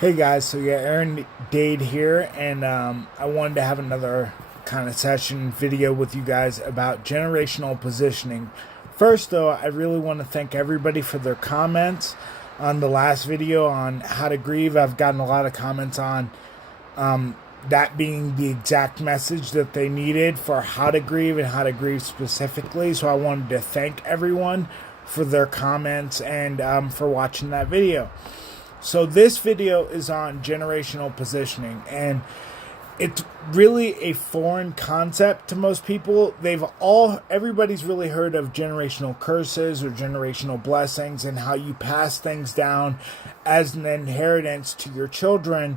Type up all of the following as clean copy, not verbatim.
Hey guys, so yeah, Aaron Dade here, and I wanted to have another kind of session video with you guys about generational positioning. First, though, I really want to thank everybody for their comments on the last video on how to grieve. I've gotten a lot of comments on that being the exact message that they needed for how to grieve and how to grieve specifically. So I wanted to thank everyone for their comments and for watching that video. So this video is on generational positioning, and it's really a foreign concept to most people. Everybody's really heard of generational curses or generational blessings and how you pass things down as an inheritance to your children,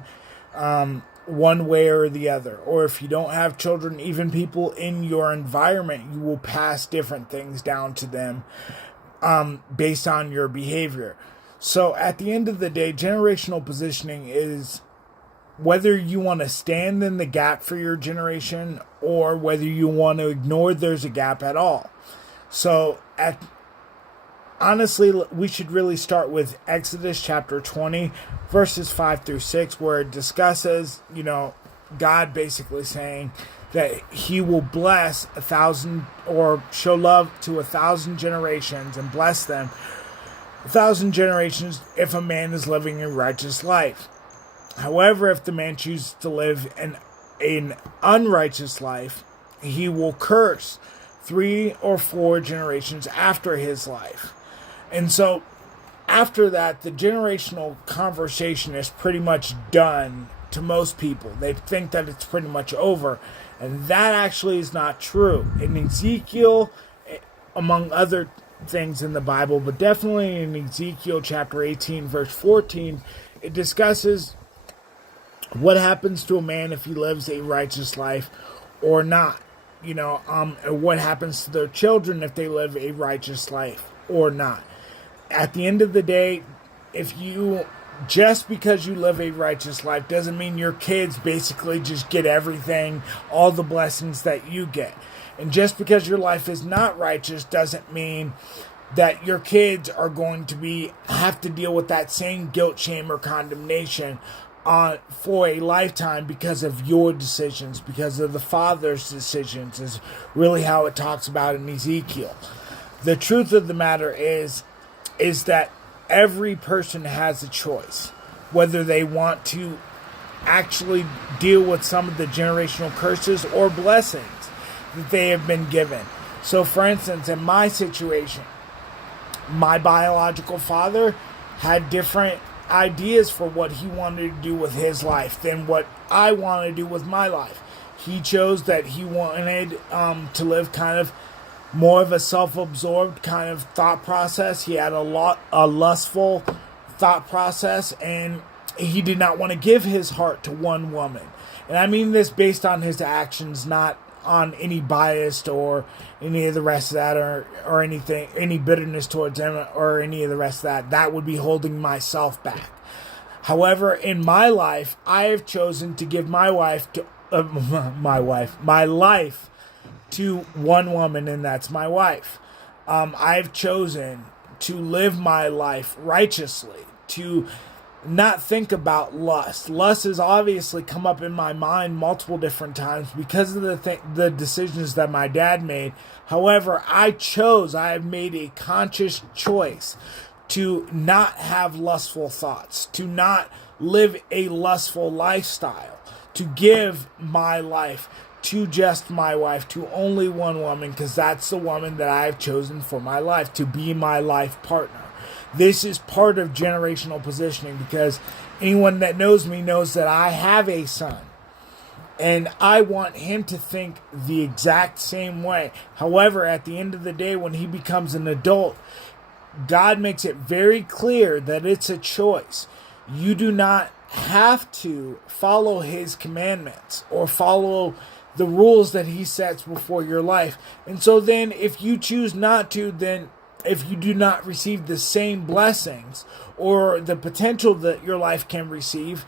one way or the other. Or if you don't have children, even people in your environment, you will pass different things down to them based on your behavior. So at the end of the day, generational positioning is whether you want to stand in the gap for your generation or whether you want to ignore there's a gap at all. So honestly, we should really start with Exodus chapter 20, verses 5 through 6, where it discusses, God basically saying that he will bless 1,000 or show love to 1,000 generations and bless them 1,000 generations if a man is living a righteous life. However, if the man chooses to live an unrighteous life, he will curse 3 or 4 generations after his life. And so after that, the generational conversation is pretty much done to most people. They think that it's pretty much over. And that actually is not true. In Ezekiel, among other things in the Bible, but definitely in Ezekiel chapter 18 verse 14, it discusses what happens to a man if he lives a righteous life or not, what happens to their children if they live a righteous life or not. At the end of the day, just because you live a righteous life doesn't mean your kids basically just get everything, all the blessings that you get. And just because your life is not righteous doesn't mean that your kids are going to have to deal with that same guilt, shame, or condemnation for a lifetime because of your decisions, because of the father's decisions, is really how it talks about in Ezekiel. The truth of the matter is that every person has a choice, whether they want to actually deal with some of the generational curses or blessings that they have been given. So for instance, in my situation, my biological father had different ideas for what he wanted to do with his life than what I wanted to do with my life. He chose that he wanted to live kind of more of a self-absorbed kind of thought process. He had a lustful thought process, and he did not want to give his heart to one woman. And I mean this based on his actions, not on any bias or any of the rest of that or anything, any bitterness towards them or any of the rest of that. That would be holding myself back. However, in my life, I have chosen to give my life to one woman, and that's my wife. I've chosen to live my life righteously, to not think about lust. Lust has obviously come up in my mind multiple different times because of the decisions that my dad made. However, I have made a conscious choice to not have lustful thoughts, to not live a lustful lifestyle, to give my life to just my wife, to only one woman, because that's the woman that I have chosen for my life, to be my life partner. This is part of generational positioning because anyone that knows me knows that I have a son. And I want him to think the exact same way. However, at the end of the day, when he becomes an adult, God makes it very clear that it's a choice. You do not have to follow his commandments or follow the rules that he sets before your life. And so then if you choose not to, then if you do not receive the same blessings or the potential that your life can receive,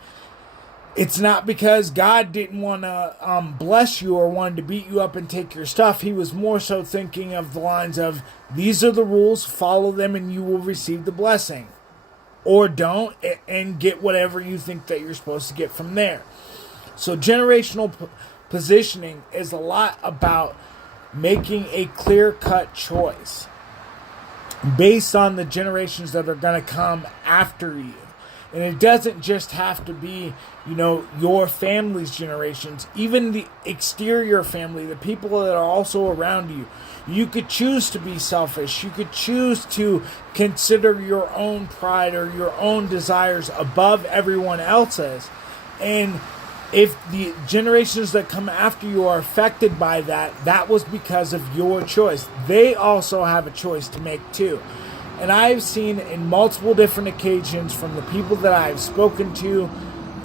it's not because God didn't want to bless you or wanted to beat you up and take your stuff. He was more so thinking of the lines of, these are the rules, follow them and you will receive the blessing. or don't, and get whatever you think that you're supposed to get from there. So generational positioning is a lot about making a clear-cut choice based on the generations that are going to come after you. And it doesn't just have to be, your family's generations, even the exterior family, the people that are also around you. You could choose to be selfish. You could choose to consider your own pride or your own desires above everyone else's. And if the generations that come after you are affected by that, that was because of your choice. They also have a choice to make too. And I've seen in multiple different occasions from the people that I've spoken to,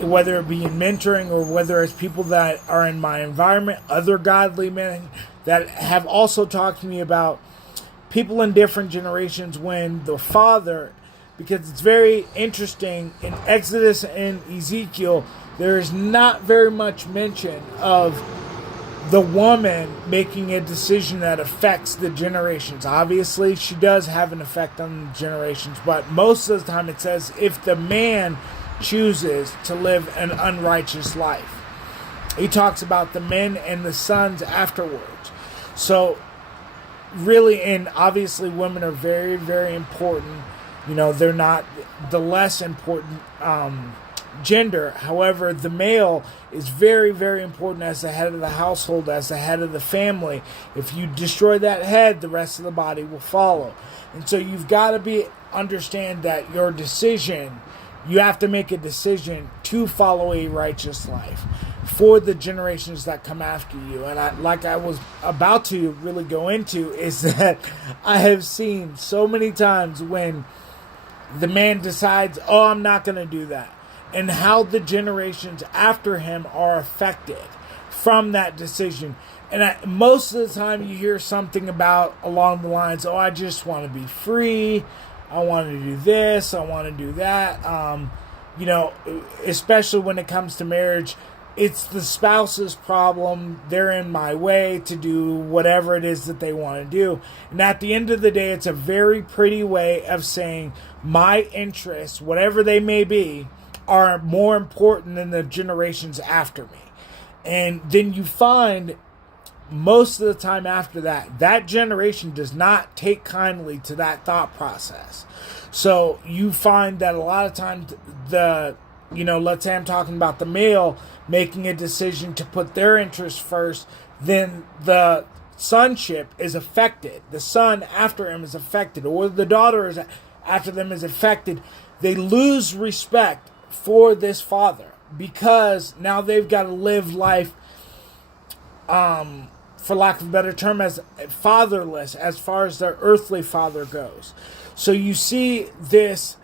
whether it be in mentoring or whether it's people that are in my environment, other godly men that have also talked to me about people in different generations when the father, because it's very interesting, in Exodus and Ezekiel, there is not very much mention of the woman making a decision that affects the generations. Obviously, she does have an effect on the generations, but most of the time it says if the man chooses to live an unrighteous life. He talks about the men and the sons afterwards. So, really, and obviously women are very, very important. They're not the less important gender. However, the male is very, very important as the head of the household, as the head of the family. If you destroy that head, the rest of the body will follow. And so you've got to understand that your decision, you have to make a decision to follow a righteous life for the generations that come after you. And I was about to really go into, is that I have seen so many times when the man decides, I'm not going to do that, and how the generations after him are affected from that decision. And most of the time you hear something about along the lines, I just want to be free, I want to do this, I want to do that. Especially when it comes to marriage, it's the spouse's problem. They're in my way to do whatever it is that they want to do. And at the end of the day, it's a very pretty way of saying my interests, whatever they may be, are more important than the generations after me. And then you find most of the time after that generation does not take kindly to that thought process. So you find that a lot of times let's say I'm talking about the male making a decision to put their interests first, then the sonship is affected. The son after him is affected, or the daughter after them is affected. They lose respect for this father because now they've got to live life, for lack of a better term, as fatherless as far as their earthly father goes. So you see this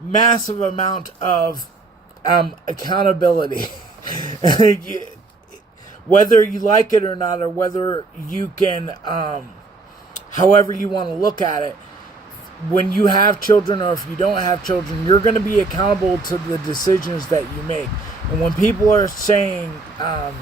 massive amount of accountability. Whether you like it or not, or whether you can, however you want to look at it, when you have children or if you don't have children, you're going to be accountable to the decisions that you make. And when people are saying, to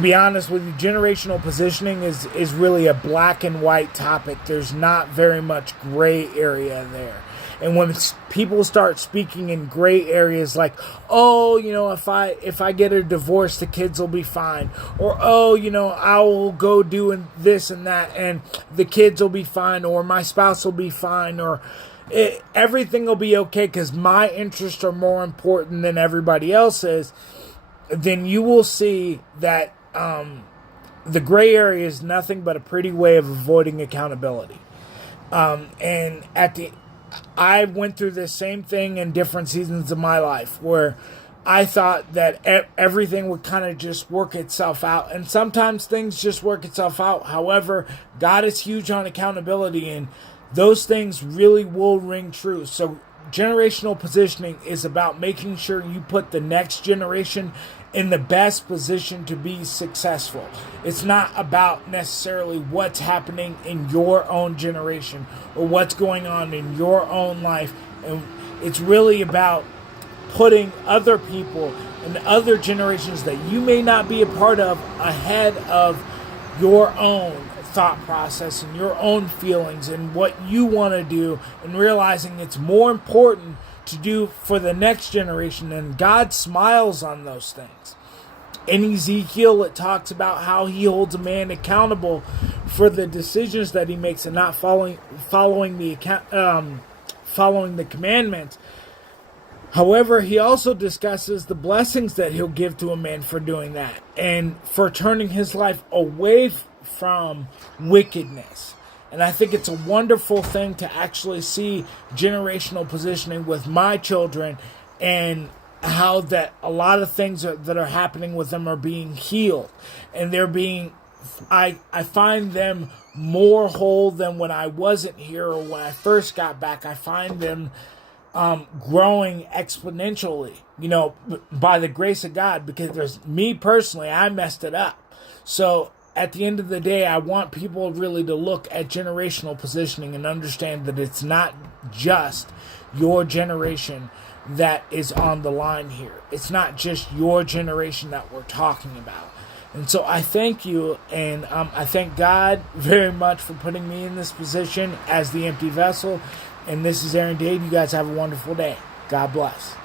be honest with you, generational positioning is really a black and white topic. There's not very much gray area there. And when people start speaking in gray areas like, if I get a divorce, the kids will be fine. Or, I will go doing this and that and the kids will be fine. Or my spouse will be fine. Or everything will be okay because my interests are more important than everybody else's. Then you will see that the gray area is nothing but a pretty way of avoiding accountability. And I went through this same thing in different seasons of my life where I thought that everything would kind of just work itself out. And sometimes things just work itself out. However, God is huge on accountability, and those things really will ring true. So generational positioning is about making sure you put the next generation in the best position to be successful. It's not about necessarily what's happening in your own generation or what's going on in your own life. And it's really about putting other people and other generations that you may not be a part of ahead of your own thought process and your own feelings and what you want to do, and realizing it's more important to do for the next generation, and God smiles on those things. In Ezekiel, it talks about how he holds a man accountable for the decisions that he makes and not following the commandments. However, he also discusses the blessings that he'll give to a man for doing that and for turning his life away from wickedness. And I think it's a wonderful thing to actually see generational positioning with my children, and how that a lot of things that are happening with them are being healed, and they're being, I find them more whole than when I wasn't here or when I first got back. I find them growing exponentially, by the grace of God, because there's me personally, I messed it up. So at the end of the day, I want people really to look at generational positioning and understand that it's not just your generation that is on the line here. It's not just your generation that we're talking about. And so I thank you, and I thank God very much for putting me in this position as the empty vessel. And this is Aaron Dade. You guys have a wonderful day. God bless.